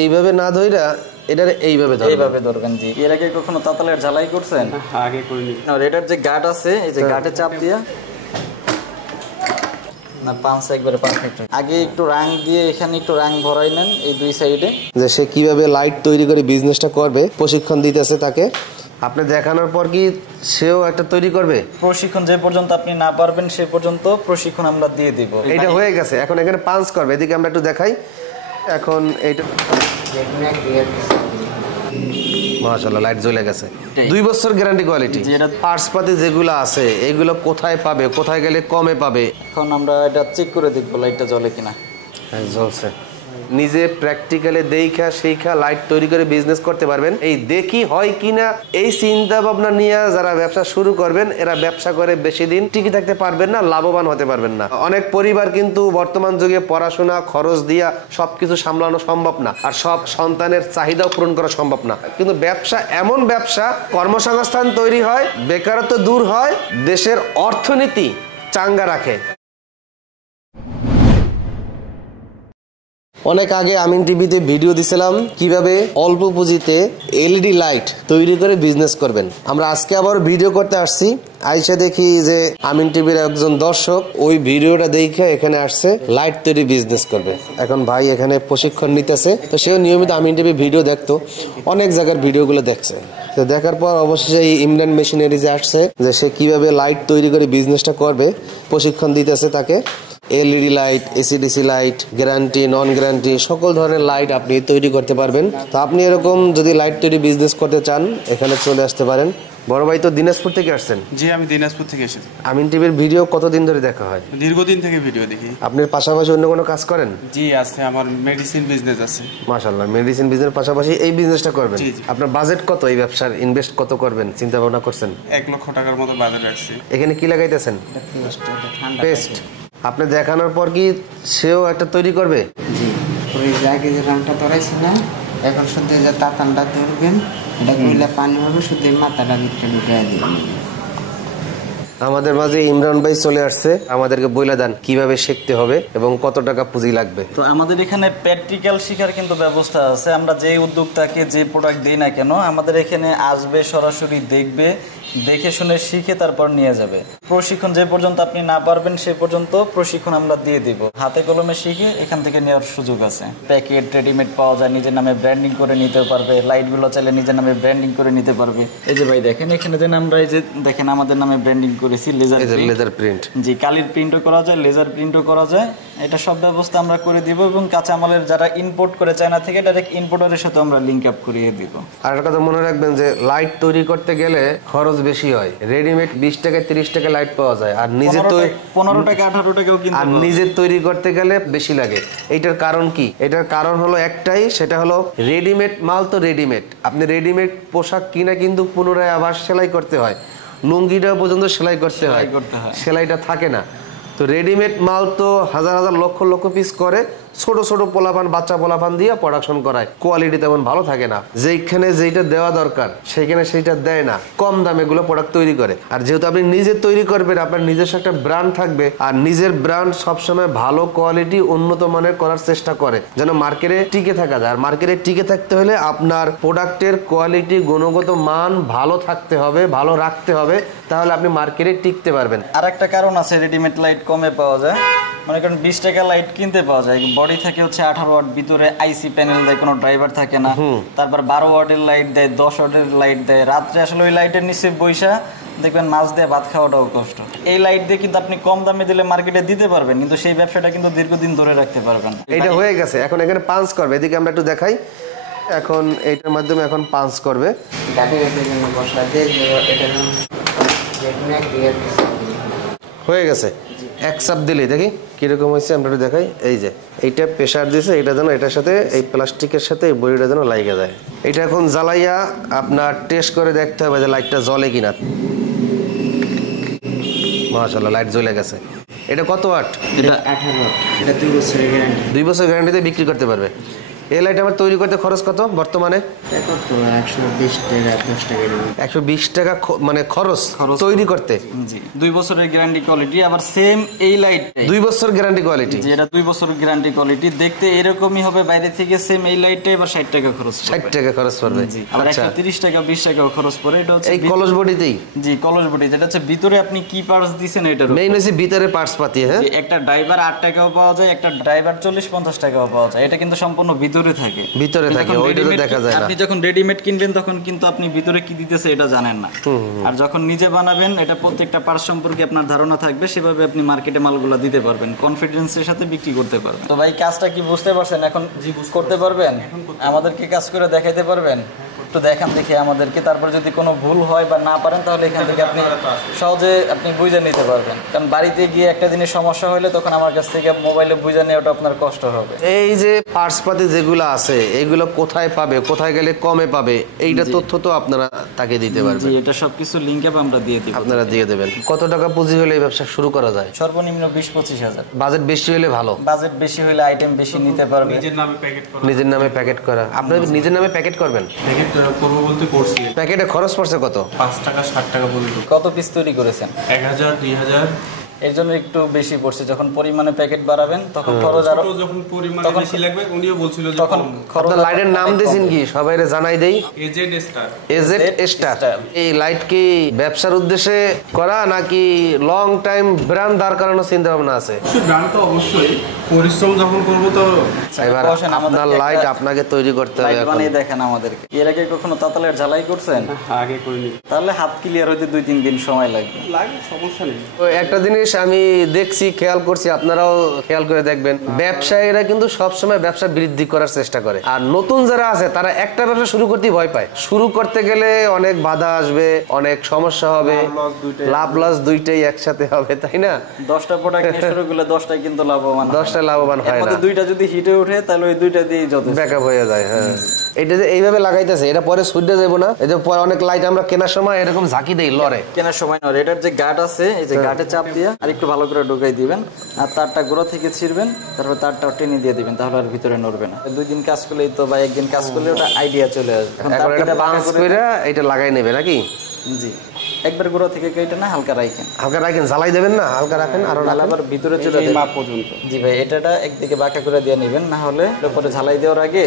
এইভাবে না ধইরা এটার এইভাবে ধরবেন। জি, এর আগে কখনো তাতালের ঝালাই করছেন? আগে করিনি। আর এটার যে গার্ড আছে, এই যে গার্ডে চাপ দিয়া না পাঁচ একবারে পারফেক্ট। আগে একটু রাং দিয়ে এখানে একটু রাং ভরাই নেন এই দুই সাইডে। যে সে কিভাবে লাইট তৈরি করে বিজনেসটা করবে প্রশিক্ষণ দিতেছে তাকে। আপনি দেখানোর পর কি সেও একটা তৈরি করবে? প্রশিক্ষণ যে পর্যন্ত আপনি না পারবেন সে পর্যন্ত প্রশিক্ষণ আমরা দিয়ে দিব। এটা হয়ে গেছে, এখন এখানে পাঞ্চ করবে। এদিকে আমরা একটু দেখাই। এখন এইটা মাশাআল্লাহ লাইট জ্বলে গেছে। 2 বছর গ্যারান্টি কোয়ালিটি। পার্টস পাতি যেগুলো আছে এগুলো কোথায় পাবে, কোথায় গেলে কমে পাবে? এখন আমরা এটা চেক করে দেখব লাইটটা জ্বলে কিনা। হ্যাঁ জ্বলছে। নিজে প্র্যাকটিক্যালি দেখা সেইখা লাইট তৈরি করে বিজনেস করতে পারবেন। এই দেখি হয় কিনা এই চিন্তা ভাবনা নিয়ে যারা ব্যবসা শুরু করবেন এরা ব্যবসা করে বেশি দিন টিকে থাকতে পারবেন না, লাভবান হতে পারবেন না। অনেক পরিবার কিন্তু বর্তমান যুগে পড়াশোনা খরচ দিয়া সবকিছু সামলানো সম্ভব না, আর সব সন্তানের চাহিদাও পূরণ করা সম্ভব না। কিন্তু ব্যবসা এমন ব্যবসা, কর্মসংস্থান তৈরি হয়, বেকারত্ব দূর হয়, দেশের অর্থনীতি চাঙ্গা রাখে। অনেক আগে আমিন টিভিতে ভিডিও দিছিলাম কিভাবে অল্প পুঁজিতে এলইডি লাইট তৈরি করে বিজনেস করবেন। আমরা আজকে আবার ভিডিও করতে আসছি। আইসা দেখি যে আমিন টিভির একজন দর্শক ওই ভিডিওটা দেখে এখানে আসছে লাইট তৈরি বিজনেস করবে। এখন ভাই এখানে প্রশিক্ষণ নিতেছে, তো সেও নিয়মিত আমিন টিভি ভিডিও দেখতো, অনেক জায়গার ভিডিওগুলো দেখছে। তো দেখার পর অবশেষে এই ইমরান মেশিনারিজে আসছে যে সে কিভাবে লাইট তৈরি করে বিজনেসটা করবে প্রশিক্ষণ দিতেছে তাকে। LED light, AC DC light, guarantee, non guarantee সকল ধরনের লাইট আপনি তৈরি করতে পারবেন। তো আপনি এরকম যদি লাইট তৈরি বিজনেস করতে চান এখানে চলে আসতে পারেন। বড় ভাই তো দিনাজপুর থেকে আসছেন? জি, আমি দিনাজপুর থেকে এসেছি। আমিন টিভির ভিডিও কতদিন ধরে দেখা হয়? দীর্ঘদিন থেকে ভিডিও দেখি। আপনি পাশাপাশি অন্য কোনো কাজ করেন? জি আছে, আমার মেডিসিন বিজনেস আছে। মাশাআল্লাহ, মেডিসিন বিজনেসের পাশাপাশি এই বিজনেসটা করবেন। আপনার বাজেট কত এই ব্যবসার? ইনভেস্ট কত করবেন চিন্তা ভাবনা করছেন? 1 লক্ষ টাকার মতো বাজেট রাখছি। এখানে কি লাগাইতেছেন? পেস্ট। আপনি দেখানোর পর কি সেও একটা তৈরি করবে? জি, ওই আগে যে রাংটা ধরাইছি না, এখন শুধু যে তাতানটা ধরবেন, এটা কইলে পানি হবে, শুধু মাথাটা ভিতরে ঢুকিয়ে দিবেন। আমাদের মাঝে ইমরান ভাই চলে আসছে, আমাদেরকে বলে দেন কিভাবে শিখতে হবে এবং কত টাকা পুঁজি লাগবে। তো আমাদের এখানে প্র্যাকটিক্যাল শেখার কিন্তু ব্যবস্থা আছে। আমরা যে উদ্যোক্তাকে যে প্রোডাক্ট দিই না কেন আমাদের এখানে আসবে, সরাসরি দেখবে, দেখে শুনে শিখে তারপর নিয়ে যাবে। প্রশিক্ষণ যে পর্যন্ত আপনি না পারবেন সে পর্যন্ত প্রশিক্ষণ আমরা দিয়ে দিব। হাতে কলমে শিখে এখান থেকে নেওয়ার সুযোগ আছে। প্যাকেট রেডিমেড পাওয়া যায়, নিজের নামে ব্র্যান্ডিং করে নিতে পারবে। লাইটগুলো চাইলে নিজের নামে ব্র্যান্ডিং করে নিতে পারবে। এই যে ভাই দেখেন এখানে যে আমরা এই যে দেখেন আমাদের নামে ব্র্যান্ডিং করেছি, লেজার প্রিন্ট। জি, কালির প্রিন্টও করা যায়, লেজার প্রিন্টও করা যায়। এটা সব ব্যবস্থা আমরা করে দিব এবং কাঁচামালের যারা ইম্পোর্ট করে চায়না থেকে ডাইরেক্ট ইম্পোর্টারের সাথে আমরা লিংক আপ করিয়ে দিব। আর একটা কথা মনে রাখবেন যে লাইট তৈরি করতে গেলে খরচ বেশি হয়। রেডিমেড 20 টাকা 30 টাকা লাইট পাওয়া যায়, আর নিজে 15 টাকা 18 টাকাও কিন্তু, আর নিজে তৈরি করতে গেলে বেশি লাগে। এইটার কারণ কি? এটার কারণ হলো একটাই, সেটা হলো রেডিমেড মাল তো রেডিমেড। আপনি রেডিমেড পোশাক কিনা কিন্তু পুনরায় আবার সেলাই করতে হয়, লুঙ্গিটা পর্যন্ত সেলাই করতে হয়, সেলাইটা থাকে না। তো রেডিমেড মাল তো হাজার হাজার লক্ষ লক্ষ পিস করে, ছোট ছোট পোলাপান, বাচ্চা পোলাপান দিয়ে প্রোডাকশন করায়, কোয়ালিটি তেমন ভালো থাকে না। যেখানে যেটা দেওয়া দরকার সেখানে সেইটা দেয় না, কম দামে এগুলো প্রোডাক্ট তৈরি করে। আর যেহেতু আপনি নিজে তৈরি করবেন, আপনার নিজস্ব একটা ব্র্যান্ড থাকবে, আর নিজের ব্র্যান্ড সবসময় ভালো কোয়ালিটি, উন্নত মানের করার চেষ্টা করে যেন মার্কেটে টিকে থাকা যায়। আর মার্কেটে টিকে থাকতে হলে আপনার প্রোডাক্টের কোয়ালিটি, গুণগত মান ভালো থাকতে হবে, ভালো রাখতে হবে, তাহলে আপনি মার্কেটে টিকতে পারবেন। আর একটা কারণ আছে, রেডিমেড লাইট কমে পাওয়া যায়। মনে করেন 20 টাকা লাইট কিনতে পাওয়া যায়, বডি থাকে হচ্ছে 18 ওয়াট, ভিতরে আইসি প্যানেল দেয়, কোনো ড্রাইভার থাকে না। তারপর 12 ওয়াটের লাইট দেয়, 10 ওয়াটের লাইট দেয়। রাত্রে আসলে ওই লাইটের নিচে বৈশা দেখবেন মাছ দিয়ে ভাত খাওয়াটাও কষ্ট। এই লাইট দিয়ে কিন্তু আপনি কম দামে দিলে মার্কেটে দিতে পারবেন, কিন্তু সেই ব্যবসাটা কিন্তু দীর্ঘদিন ধরে রাখতে পারবেন। এটা হয়ে গেছে, এখন এখানে পাঞ্চ করবে। এদিকে আমরা একটু দেখাই। এখন এইটার মাধ্যমে এখন পাঞ্চ করবে। হয়ে গেছে, এক চাপ দিলেই দেখি কিরকম হয়েছে, আমরা একটু দেখাই। এই যে এইটা প্রেশার দিয়েছে, এটা যেন এটার সাথে এই প্লাস্টিকের সাথে এই বড়িটা যেন লাগিয়ে যায়। এটা এখন জ্বালাইয়া আপনার টেস্ট করে দেখতে হবে যে লাইটটা জ্বলে কিনা। মাশাআল্লাহ, লাইট জ্বলে গেছে। এটা কত ওয়াট? এটা 18 ওয়াট। এটা 2 বছরের গ্যারান্টি। 2 বছর গ্যারান্টিতে বিক্রি করতে পারবে। এই লাইট আমার তৈরি করতে খরচ কত বর্তমানে? এখন তো 120 টাকা 10 টাকা এরকম। 120 টাকা মানে খরচ তৈরি করতে। জি 2 বছরের গ্যারান্টি কোয়ালিটি, আবার সেম এই লাইট 2 বছর গ্যারান্টি কোয়ালিটি। যেটা 2 বছর গ্যারান্টি কোয়ালিটি, দেখতে এরকমই হবে বাইরে থেকে, সেম এই লাইটটাই এবার 60 টাকা খরচ পড়বে। 60 টাকা খরচ পড়বে। জি, আবার আচ্ছা 130 টাকা 20 টাকাও খরচ পড়ে। এটা হচ্ছে এই কলস বডিতেই? জি কলস বডি, যেটা হচ্ছে ভিতরে আপনি কি পার্টস দিবেন এটার উপর। মেইন হচ্ছে ভিতরে পার্টস পাতি। হ্যাঁ, যে একটা ড্রাইভার 8 টাকাও পাওয়া যায়, একটা ড্রাইভার 40-50 টাকাও পাওয়া যায়। এটা কিন্তু সম্পূর্ণ ভিতরে থাকে, ভিতরে থাকে, ওইটা তো দেখা যায় না। আপনি যখন রেডিমেড কিনবেন তখন কিন্তু আপনি ভিতরে কি দিতেছে এটা জানেন না। আর যখন নিজে বানাবেন, এটা প্রত্যেকটা পার্টস সম্পর্কে আপনার ধারণা থাকবে, সেভাবে আপনি মার্কেটে মালগুলো দিতে পারবেন, কনফিডেন্সের সাথে বিক্রি করতে পারবেন। তো ভাই কাজটা কি বুঝতে পারছেন? এখন করতে পারবেন? আমাদেরকে কাজ করে দেখাইতে পারবেন? একটু দেখান দেখি আমাদেরকে, তারপর যদি কোনো ভুল হয় বা না পারেন তাহলে এখান থেকে আপনি সহজে আপনি বুঝে নিতে পারবেন। কারণ বাড়িতে গিয়ে একটা জিনিস সমস্যা হলে তখন আমার কাছ থেকে মোবাইলে বুঝে নেওয়াটা আপনার কষ্ট হবে। এই যে পার্টস পাতি যেগুলো আছে এগুলো কোথায় পাবে, কোথায় গেলে কমে পাবে, এইটা তথ্য তো আপনারা তাকে দিতে পারবেন। জি, এটা সবকিছু লিংক আপ আমরা দিয়ে দিব। আপনারা দিয়ে দেবেন। কত টাকা পুঁজি হলে এই ব্যবসা শুরু করা যায়? সর্বনিম্ন 20-25 হাজার। বাজেট বেশি হলে ভালো? বাজেট বেশি হলে আইটেম বেশি নিতে পারবে। নিজের নামে প্যাকেট করা, নিজের নামে প্যাকেট করা। আপনি নিজের নামে প্যাকেট করবেন? প্যাকেট করবো বলতে করছি। প্যাকেটে খরচ পড়ছে কত? 5 টাকা 60 টাকা পর্যন্ত। কত পিস তৈরি করেছেন? 1000 2000। এর জন্য একটু বেশি পড়ছে। যখন পরিমাণে প্যাকেট বাড়াবেন তখন খরচ আরো, যখন পরিমাণ বেশি লাগবে উনিও বলছিল যে তখন খরচ। আপনার লাইটের নাম দিয়েছেন কি সবাইরে জানাই দেই? A Z star. A Z star. এই লাইট কি ব্যবসার উদ্দেশ্যে করা নাকি লং টাইম ব্র্যান্ড দাঁড় করানোর চিন্তা ভাবনা আছে? ব্র্যান্ড তো অবশ্যই, পরিশ্রম যখন করবো তো। এবার আপনার লাইট আপনাকে তৈরি করতে হবে। লাইট বানিয়ে দেখেন আমাদেরকে। এর আগে কখনো তাতালের ঝালাই করছেন? আগে করিনি। তাহলে হাত ক্লিয়ার হইতে 2-3 দিন সময় লাগবে। লাগে, সমস্যা নেই। তো একটা জিনিস আমি দেখছি, খেয়াল করছি, আপনারাও খেয়াল করে দেখবেন, ব্যবসায়ীরা কিন্তু সবসময় ব্যবসা বৃদ্ধি করার চেষ্টা করে। আর নতুন যারা আছে তারা একটা ব্যবসা শুরু করতেই ভয় পায়। শুরু করতে গেলে অনেক বাধা আসবে, অনেক সমস্যা হবে, লাভ লস দুইটাই একসাথে হবে, তাই না? 10টা প্রোডাক্ট নিয়ে শুরু করলে 10টাই কিন্তু লাভবান হয়। 10টা লাভবান হয় না। 2টা যদি হিটে ওঠে তাহলে ওই 2টা দিয়েই যথেষ্ট। ব্যাকআপ হয়ে যায়। হ্যাঁ, এটা যে এইভাবে লাগাইতেছে, এটা পরে সুইডে যাবো না। এই যে পরে অনেক লাইট আমরা কেনার সময় এরকম ঝাঁকি দেই লরে। কেনার সময় না, এটার যে গার্ড আছে, এই যে গার্ডে চাপ দিয়ে আর একটু ভালো করে ঢুকাই দিবেন, আর তারটা গোড়া থেকে ছিড়বেন, তারপর তারটা টেনে দিয়ে দিবেন, তাহলে আর ভিতরে নড়বে না। 2 দিন কাজ করলেই তো, বা 1 দিন কাজ করলে ওটা আইডিয়া চলে আসবে। এখন এটা পাঁচ করে এটা লাগাই নেবে নাকি? জি, একবার গোড়া থেকে কেটে না, হালকা রাখেন। হালকা রাখেন, জ্বালাই দেবেন না, হালকা রাখেন, আরো তাহলে আবার ভিতরে চলে যাবে মাপ পর্যন্ত। জি ভাই, এটা একদিকে বাঁকা করে দিয়ে নেবেন, না হলে উপরে ঝালাই দেওয়ার আগে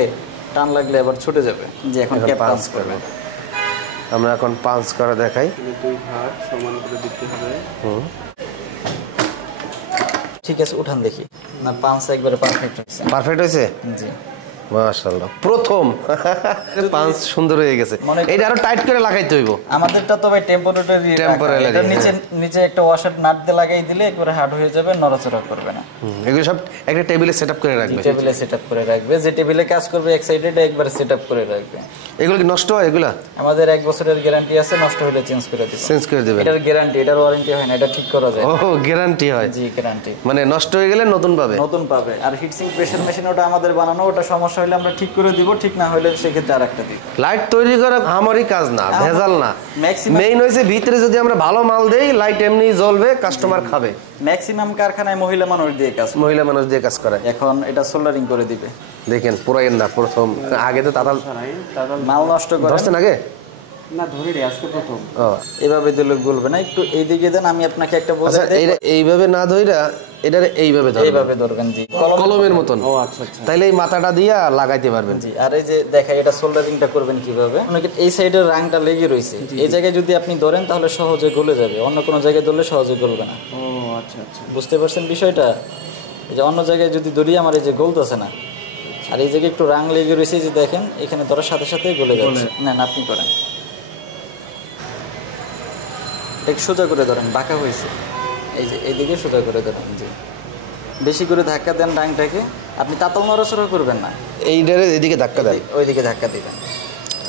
টান লাগলে আবার ছুটে যাবে। যে এখন ক্যাপ পাঞ্চ করবেন। আমরা এখন পাঞ্চ করে দেখাই। 2 ভাগ সমান করে দিতে হবে। ঠিক আছে, উঠান দেখি। না, পাঞ্চ একবারে পারফেক্ট হয়েছে। পারফেক্ট হয়েছে? জি মাশাআল্লাহ, প্রথম পাঞ্চ সুন্দর হয়ে গেছে। এটা আরো টাইট করে লাগাইতে হইব। আমাদেরটা তো ভাই টেম্পোরারি। এটা নিচে একটা ওয়াশার নাট দিয়ে লাগাই দিলে একবারে হার্ড হয়ে যাবে, নড়াচড়া করবে না। এগুলো সব একটা টেবিলে সেটআপ করে রাখবে। টেবিলে সেটআপ করে রাখবে, যে টেবিলে কাজ করবে এক সাইডে এটা একবারে সেটআপ করে রাখবে। এগুলো কি নষ্ট হয়? এগুলা আমাদের 1 বছরের গ্যারান্টি আছে, নষ্ট হলে চেঞ্জ করে দিব। চেঞ্জ করে দিবেন? এটার গ্যারান্টি, এটার ওয়ারেন্টি হয় না, এটা ঠিক করা যায়। ও, গ্যারান্টি হয়? জি, গ্যারান্টি। মানে নষ্ট হয়ে গেলে নতুন পাবে? নতুন পাবে। আর হিটসিঙ্ক প্রেসার মেশিন ওটা আমাদের বানানো, ওটা সমস্যা হলে আমরা ঠিক করে দিব, ঠিক না হলে সেক্ষেত্রে আরেকটা দিব। লাইট তৈরি করা আমারই কাজ না, ভেজাল না। মেইন হইছে ভিতরে যদি আমরা ভালো মাল দেই, লাইট এমনি জ্বলবে, কাস্টমার খাবে। ম্যাক্সিমাম কারখানায় মহিলা মানুষ দিয়ে কাজ করে। মহিলা মানুষ দিয়ে কাজ করে। এখন এটা সোল্ডারিং করে দিবে। দেখেন পুরাই না, প্রথম আগে তো তাতাল মাল নষ্ট করে ধরছেন আগে না, ধরে রে আজকে প্রথম। ও, এভাবে দিলে গলবে না, একটু এইদিকে দেন, আমি আপনাকে একটা আচ্ছা, বোঝাই দেই। এইভাবে না ধইরা এটা এইভাবে ধরবেন, এইভাবে ধরবেন। জি, কলমের মতন। ও আচ্ছা আচ্ছা। তাইলে এই মাথাটা দিয়া লাগাইতে পারবেন। জি, আর এই যে দেখাই এটা সোল্ডারিংটা করবেন কিভাবে। অনেকে এই সাইডের রাংটা লেগে রয়েছে, এই জায়গায় যদি আপনি ধরেন তাহলে সহজে গলে যাবে, অন্য কোনো জায়গায় ধরলে সহজে গলবে না। ও আচ্ছা আচ্ছা। বুঝতে পারছেন বিষয়টা? এই যে অন্য জায়গায় যদি ধরি আমার এই যে গলতেছে না, আর এই জায়গায় একটু রাং লেগে রয়েছে, যে দেখেন এখানে ধরার সাথে সাথে গলে যাচ্ছে। নেন, আপনি করেন, এক সোজা করে ধরেন, বাঁকা হয়েছে, এই যে এইদিকে সোজা করে ধরেন। জি, বেশি করে ধাক্কা দেন রাংটাকে, আপনি তাতাল নড়াচড়া করবেন না, এইটারে এদিকে ধাক্কা দেন, ওইদিকে ধাক্কা দিবেন।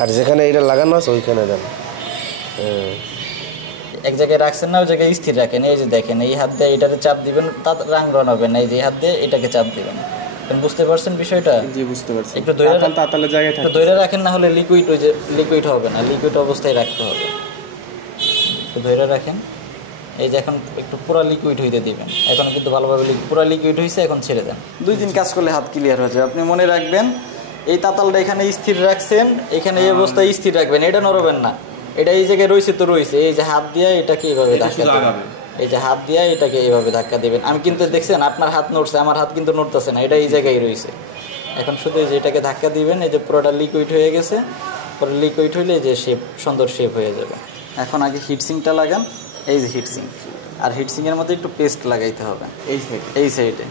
আর যেখানে এটা লাগানো আছে ওইখানে দেন। এক জায়গায় রাখছেন না, ওই জায়গায় স্থির রাখেন। এই যে দেখেন, এই হাত দিয়ে এটাতে চাপ দিবেন, তার রাং বানাবেন না, এই যে হাত দিয়ে এটাকে চাপ দিবেন। বুঝতে পারছেন বিষয়টা? জি, বুঝতে পারছি। একটু ধরে তাতালের জায়গায় একটু ধরে রাখেন, না হলে লিকুইড, ওই যে লিকুইড হবে না, লিকুইড অবস্থায় রাখতে হবে। একটু ধরে রাখেন, এই যে এখন একটু পুরো লিকুইড হইতে দিবেন। এখন কিন্তু ভালোভাবে পুরো লিকুইড হয়েছে, এখন ছেড়ে দেন। 2 দিন কাজ করলে হাত ক্লিয়ার হয়ে যাবে। আপনি মনে রাখবেন, এই তাতালটা এখানে স্থির রাখছেন, এখানে এই অবস্থায় স্থির রাখবেন, এটা নড়বেন না। এটা এই জায়গায় রয়েছে তো রয়েছে, এই যে হাত দিয়ে এটাকে এইভাবে ধাক্কা দিবেন, এই যে হাত দিয়ে এটাকে এইভাবে ধাক্কা দিবেন। আমি কিন্তু দেখছেন আপনার হাত নড়ছে, আমার হাত কিন্তু নড়তেছে না, এটা এই জায়গায় রয়েছে। এখন শুধু এই যে এটাকে ধাক্কা দিবেন, এই যে পুরোটা লিকুইড হয়ে গেছে, পরে লিকুইড হইলে যে শেপ সুন্দর শেপ হয়ে যাবে। এখন আগে হিটসিংটা লাগান, এই যে হিটসিং, আর হিটসিংয়ের মধ্যে একটু পেস্ট লাগাইতে হবে এই সাইডে, এই সাইডে।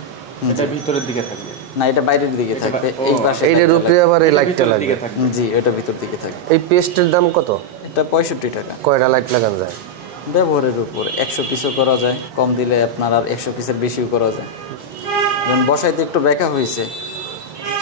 এটা ভিতরের দিকে থাকবে না, এটা বাইরের দিকে থাকবে, এই পাশে এইটার উপরে আবার এই লাইটটা লাগবে। দিকে থাকবে। জি, এটা ভিতর দিকে থাকবে। এই পেস্টের দাম কত? এটা 65 টাকা। কয়টা লাইট লাগানো যায়? ব্যবহারের উপর 100 পিসও করা যায়, কম দিলে আপনার আর 100 পিসের বেশিও করা যায়। যেমন বসাইতে একটু বেঁকা হয়েছে,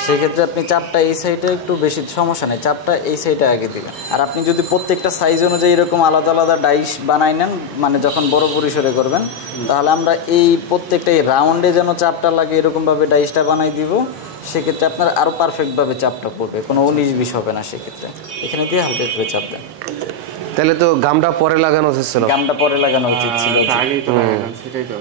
সেক্ষেত্রে আপনি চাপটা এই সাইডে একটু বেশি, সমস্যা নেই, চাপটা এই সাইডে আগে দিবেন। আর আপনি যদি প্রত্যেকটা সাইজ অনুযায়ী এরকম আলাদা আলাদা ডাইস বানাই নেন, মানে যখন বড় পরিসরে করবেন, তাহলে আমরা এই প্রত্যেকটা এই রাউন্ডে যেন চাপটা লাগে এরকমভাবে ডাইসটা বানাই দিব। সেক্ষেত্রে আপনার আরও পারফেক্টভাবে চাপটা পড়বে, কোনো 19-20 হবে না। সেক্ষেত্রে এখানে দিয়ে হালকা করে চাপ দেন। তাহলে তো গামটা পরে লাগানো উচিত ছিল। গামটা পরে লাগানো উচিত ছিল। আগেই তো লাগালাম, সেটাই তো।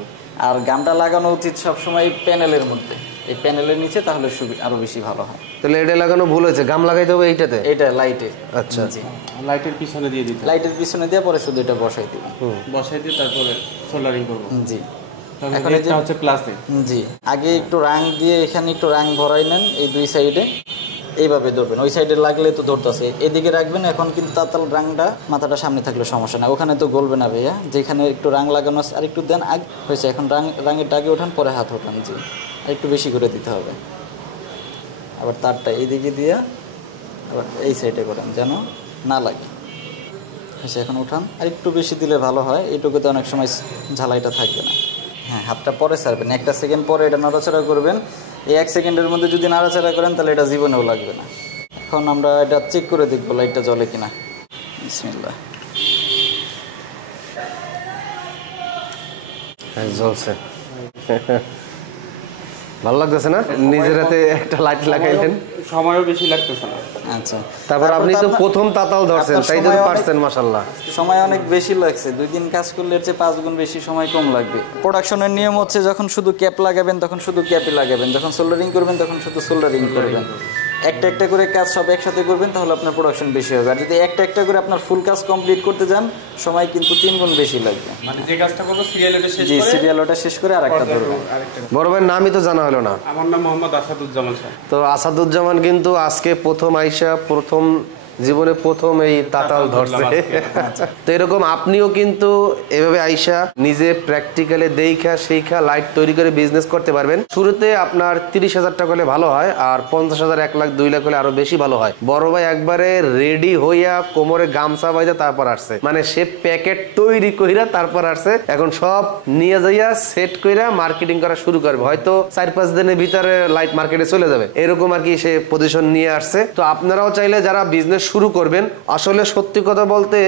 আর গামটা লাগানো উচিত সবসময় প্যানেলের মধ্যে, এই প্যানেলের নিচে, তাহলে আরো বেশি ভালো হয়। তাহলে এটা লাগানো ভুল হয়েছে, গাম লাগাইতে হবে এইটাতে। এটা লাইটে, আচ্ছা, জি, লাইটের পিছনে দিয়ে দিতে, লাইটের পিছনে দিয়ে পরে শুধু এটা বসাই দিব। বসাই দিয়ে তারপরে সোল্ডারিং করবো। জি, তাহলে এখন এটা হচ্ছে প্লাসে। জি, আগে একটু রাং দিয়ে এখানে একটু রাং ভরাই নেন, এই দুই সাইডে এইভাবে ধরবেন। ওই সাইডে লাগলে তো ধরতেছে, এদিকে রাখবেন। এখন কিন্তু তাতাল রাংটা মাথাটা সামনে থাকলে সমস্যা না, ওখানে তো গলবে না ভাইয়া। যেখানে একটু রাং লাগানো আছে আর একটু দেন, আগে হয়েছে। এখন রাঙের আগে ওঠান, পরে হাত ওঠান। জি, আর একটু বেশি করে দিতে হবে। আবার তারটা এইদিকে দিয়ে আবার এই সাইডে করেন, যেন না লাগে। হয়েছে, এখন উঠান, আর একটু বেশি দিলে ভালো হয়। এইটুকুতে অনেক সময় ঝালাইটা থাকবে না। হ্যাঁ, হাতটা পরে ছাড়বেন, 1 সেকেন্ড পরে এটা নাড়াচাড়া করবেন। এই 1 সেকেন্ডের মধ্যে যদি নাড়াচাড়া করেন, তাহলে এটা জীবনেও লাগবে না। এখন আমরা এটা চেক করে দেখবো লাইটটা জ্বলে কিনা। বিসমিল্লাহ। হ্যাঁ, জ্বলছে। ভালো লাগতেছে না? নিজের হাতে একটা লাইট লাগাইলেন, সময়ও বেশি লাগতেছে না। আচ্ছা, তারপর আপনি তো প্রথম তাতাল ধরছেন, তাই তো পারছেন, মাশাআল্লাহ। সময় অনেক বেশি লাগছে, 2 দিন কাজ করলে এর চেয়ে 5 গুণ বেশি সময় কম লাগবে। প্রোডাকশনের নিয়ম হচ্ছে, যখন শুধু ক্যাপ লাগাবেন তখন শুধু ক্যাপই লাগাবেন, যখন সোল্ডারিং করবেন তখন শুধু সোল্ডারিং করবেন। একটা একটা করে কাজ সব একসাথে করবেন, তাহলে আপনার প্রোডাকশন বেশি হবে। আর যদি একটা একটা করে আপনার ফুল কাজ কমপ্লিট করতে যান, সময় কিন্তু 3 গুণ বেশি লাগবে। মানে যে কাজটা করবো সিরিয়ালটা শেষ জি, করে সিরিয়ালটা শেষ করে আরেকটা ধরবেন। বড় ভাইয়ের নামই তো জানা হলো না। আমার নাম মোহাম্মদ আসাদুজ্জামান শাহ। তো আসাদুজ্জামান কিন্তু আজকে প্রথম আইসা, প্রথম জীবনে প্রথম এই তাতাল ধরছে। তো এরকম আপনিও কিন্তু এভাবে আইসা নিজে প্র্যাকটিক্যালে দেখা সেইখা লাইট তৈরি করে বিজনেস করতে পারবেন। শুরুতে আপনার 30,000 টাকা হলে ভালো হয়, আর 50,000, 1 লাখ, 2 লাখ হলে আরো বেশি ভালো হয়। বড় ভাই একবারে রেডি হইয়া কোমরে গামছা বাইজা তারপর আসছে, মানে সে প্যাকেট তৈরি কইরা তারপর আসছে। এখন সব নিয়ে যাইয়া সেট কইরা মার্কেটিং করা শুরু করবে। হয়তো 4-5 দিনের ভিতরে লাইট মার্কেটে চলে যাবে, এরকম আর কি সে পজিশন নিয়ে আসছে। তো আপনারাও চাইলে যারা বিজনেস শুরু করবেন, আসলে সত্যি কথা বলতে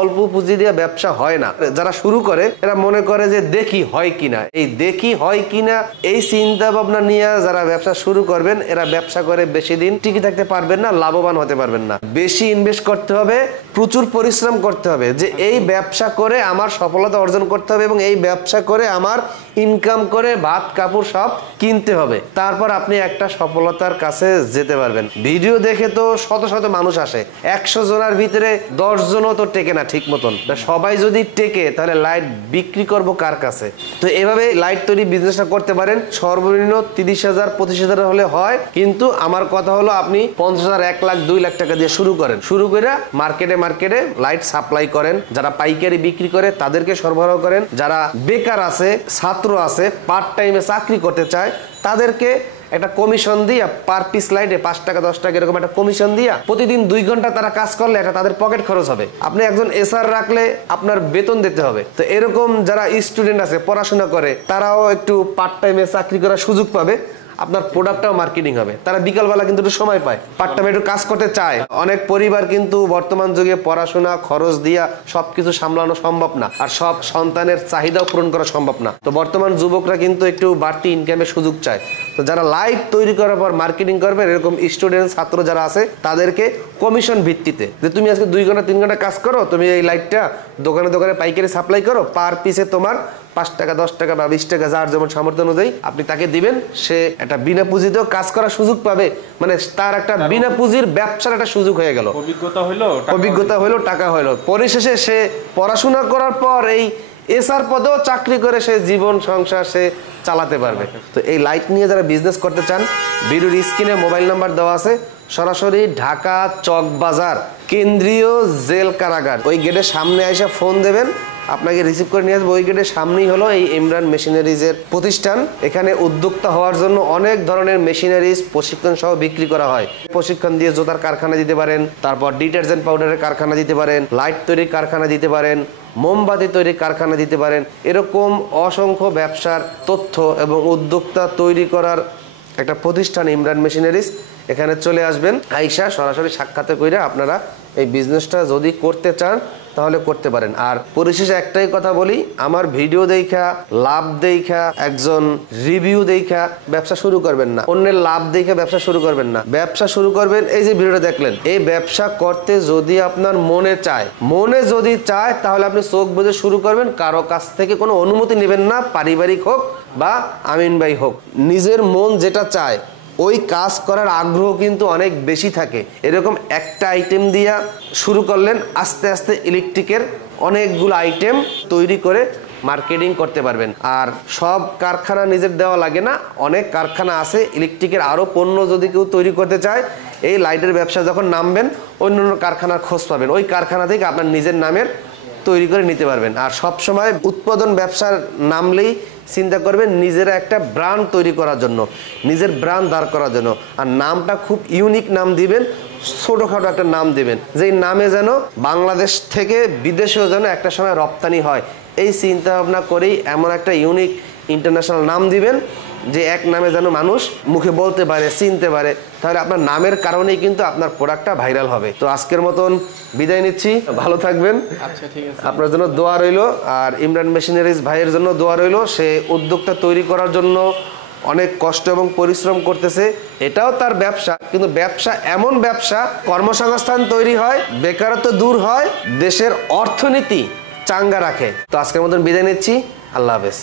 অল্প পুঁজি দিয়ে ব্যবসা হয় না। যারা শুরু করে এরা মনে করে যে দেখি হয় কিনা, এই দেখি হয় কিনা এই চিন্তা ভাবনা নিয়ে যারা ব্যবসা শুরু করবেন, এরা ব্যবসা করে বেশি দিন টিকে থাকতে পারবেন না, লাভবান হতে পারবেন না। বেশি ইনভেস্ট করতে হবে, প্রচুর পরিশ্রম করতে হবে, যে এই ব্যবসা করে আমার সফলতা অর্জন করতে হবে এবং এই ব্যবসা করে আমার ইনকাম করে ভাত কাপড় সব কিনতে হবে। তারপর আপনি একটা সফলতার কাছে যেতে পারবেন। ভিডিও দেখে তো শত শত মানুষ আসে, 100 জনের ভিতরে 10 জনও তো টেকে না ঠিক মতন। সবাই যদি টেকে, তাহলে লাইট বিক্রি করব কার কাছে? তো এভাবে লাইট তৈরি বিজনেসটা করতে পারেন। সর্বনিম্ন 30,000, 25,000 হলে হয়, কিন্তু আমার কথা হলো আপনি 50,000, 1 লাখ, 2 লাখ টাকা দিয়ে শুরু করেন। শুরু করে মার্কেটে লাইট সাপ্লাই করেন, যারা পাইকারি বিক্রি করে তাদেরকে সরবরাহ করেন, যারা বেকার আছে, ছাত্র আছে, পার্ট টাইমে চাকরি করতে চায়, তাদেরকে একটা কমিশন দিয়া পার পিস লাইটে 5 টাকা 10 টাকা এরকম একটা কমিশন দিয়া প্রতিদিন 2 ঘন্টা তারা কাজ করলে এটা তাদের পকেট খরচ হবে। আপনি একজন এসআর রাখলে আপনার বেতন দিতে হবে। তো এরকম যারা স্টুডেন্ট আছে, পড়াশোনা করে, তারাও একটু পার্ট টাইমে চাকরি করার সুযোগ পাবে, আপনার প্রোডাক্টটাও মার্কেটিং হবে। তারা বিকালবেলা কিন্তু একটু সময় পায়, পার্ট টাইমে একটু কাজ করতে চায়। অনেক পরিবার কিন্তু বর্তমান যুগে পড়াশোনা খরচ দিয়া সবকিছু সামলানো সম্ভব না, আর সব সন্তানের চাহিদাও পূরণ করা সম্ভব না। তো বর্তমান যুবকরা কিন্তু একটু বাড়তি ইনকামের সুযোগ চায়। তো যারা লাইট তৈরি করার পর মার্কেটিং করবে, এরকম স্টুডেন্ট ছাত্র যারা আছে, তাদেরকে কমিশন ভিত্তিতে, যে তুমি আজকে 2 ঘন্টা 3 ঘন্টা কাজ করো, তুমি এই লাইটটা দোকানে দোকানে পাইকারি সাপ্লাই করো, পার পিসে তোমার 5 টাকা 10 টাকা বা 20 টাকা যার যেমন সামর্থ্য অনুযায়ী আপনি তাকে দিবেন, সে একটা বিনা পুঁজিতেও কাজ করার সুযোগ পাবে, মানে তার একটা বিনা পুঁজির ব্যবসার একটা সুযোগ হয়ে গেল, অভিজ্ঞতা হইলো, টাকা হইলো। পরিশেষে সে পড়াশোনা করার পর এই এসআর পদেও চাকরি করে সে জীবন সংসার সে চালাতে পারবে। তো এই লাইট নিয়ে যারা বিজনেস করতে চান, ভিডিওর স্ক্রিনে মোবাইল নাম্বার দেওয়া আছে, সরাসরি ঢাকা চক বাজার কেন্দ্রীয় জেল কারাগার ওই গেটের সামনে এসে ফোন দেবেন, আপনাকে রিসিভ করে নিয়ে আসবো। ওই গেটের সামনেই হলো এই ইমরান মেশিনারিজের প্রতিষ্ঠান। এখানে উদ্যোক্তা হওয়ার জন্য অনেক ধরনের মেশিনারিজ প্রশিক্ষণ সহ বিক্রি করা হয়। প্রশিক্ষণ দিয়ে জুতার কারখানা দিতে পারেন, তারপর ডিটারজেন্ট পাউডারের কারখানা দিতে পারেন, লাইট তৈরির কারখানা দিতে পারেন, মোমবাতি তৈরির কারখানা দিতে পারেন। এরকম অসংখ্য ব্যবসার তথ্য এবং উদ্যোক্তা তৈরি করার একটা প্রতিষ্ঠান ইমরান মেশিনারিজ। এখানে চলে আসবেন, আইসা সরাসরি সাক্ষাৎ কইরা আপনারা এই বিজনেসটা যদি করতে চান তাহলে করতে পারেন। আর পরিশেষে একটাই কথা বলি, আমার ভিডিও দেখা লাভ দেখা একজন রিভিউ দেখা ব্যবসা শুরু করবেন না, অন্যের লাভ দেখে ব্যবসা শুরু করবেন না। ব্যবসা শুরু করবেন, এই যে ভিডিওটা দেখলেন, এই ব্যবসা করতে যদি আপনার মনে চায়, মনে যদি চায় তাহলে আপনি চোখ বুজে শুরু করবেন, কারো কাছ থেকে কোনো অনুমতি নেবেন না, পারিবারিক হোক বা আমিন ভাই হোক। নিজের মন যেটা চায় ওই কাজ করার আগ্রহ কিন্তু অনেক বেশি থাকে। এরকম একটা আইটেম দিয়া শুরু করলেন, আস্তে আস্তে ইলেকট্রিকের অনেকগুলো আইটেম তৈরি করে মার্কেটিং করতে পারবেন। আর সব কারখানা নিজের দেওয়া লাগে না, অনেক কারখানা আছে ইলেকট্রিকের আরও পণ্য যদি কেউ তৈরি করতে চায়, এই লাইটের ব্যবসা যখন নামবেন অন্য অন্য কারখানার খোঁজ পাবেন, ওই কারখানা থেকে আপনার নিজের নামের তৈরি করে নিতে পারবেন। আর সব সময় উৎপাদন ব্যবসার নামলেই চিন্তা করবেন নিজেরা একটা ব্র্যান্ড তৈরি করার জন্য, নিজের ব্র্যান্ড দাঁড় করার জন্য। আর নামটা খুব ইউনিক নাম দিবেন, ছোটোখাটো একটা নাম দিবেন, যেই নামে যেন বাংলাদেশ থেকে বিদেশেও যেন একটা সময় রপ্তানি হয়। এই চিন্তা ভাবনা করেই এমন একটা ইউনিক ইন্টারন্যাশনাল নাম দিবেন যে এক নামে যেন মানুষ মুখে বলতে পারে, চিনতে পারে। তাহলে আপনার নামের কারণেই কিন্তু আপনার প্রোডাক্টটা ভাইরাল হবে। তো আজকের মতন বিদায় নিচ্ছি, ভালো থাকবেন। আচ্ছা, ঠিক আছে। আপনার জন্য দোয়া রইল, আর ইমরান মেশিনারিজ ভাইয়ের জন্য দোয়া রইল। সে উদ্যোক্তা তৈরি করার জন্য অনেক কষ্ট এবং পরিশ্রম করতেছে, এটাও তার ব্যবসা, কিন্তু ব্যবসা এমন ব্যবসা, কর্মসংস্থান তৈরি হয়, বেকারত্ব দূর হয়, দেশের অর্থনীতি চাঙ্গা রাখে। তো আজকের মতন বিদায় নিচ্ছি, আল্লাহ হাফেজ।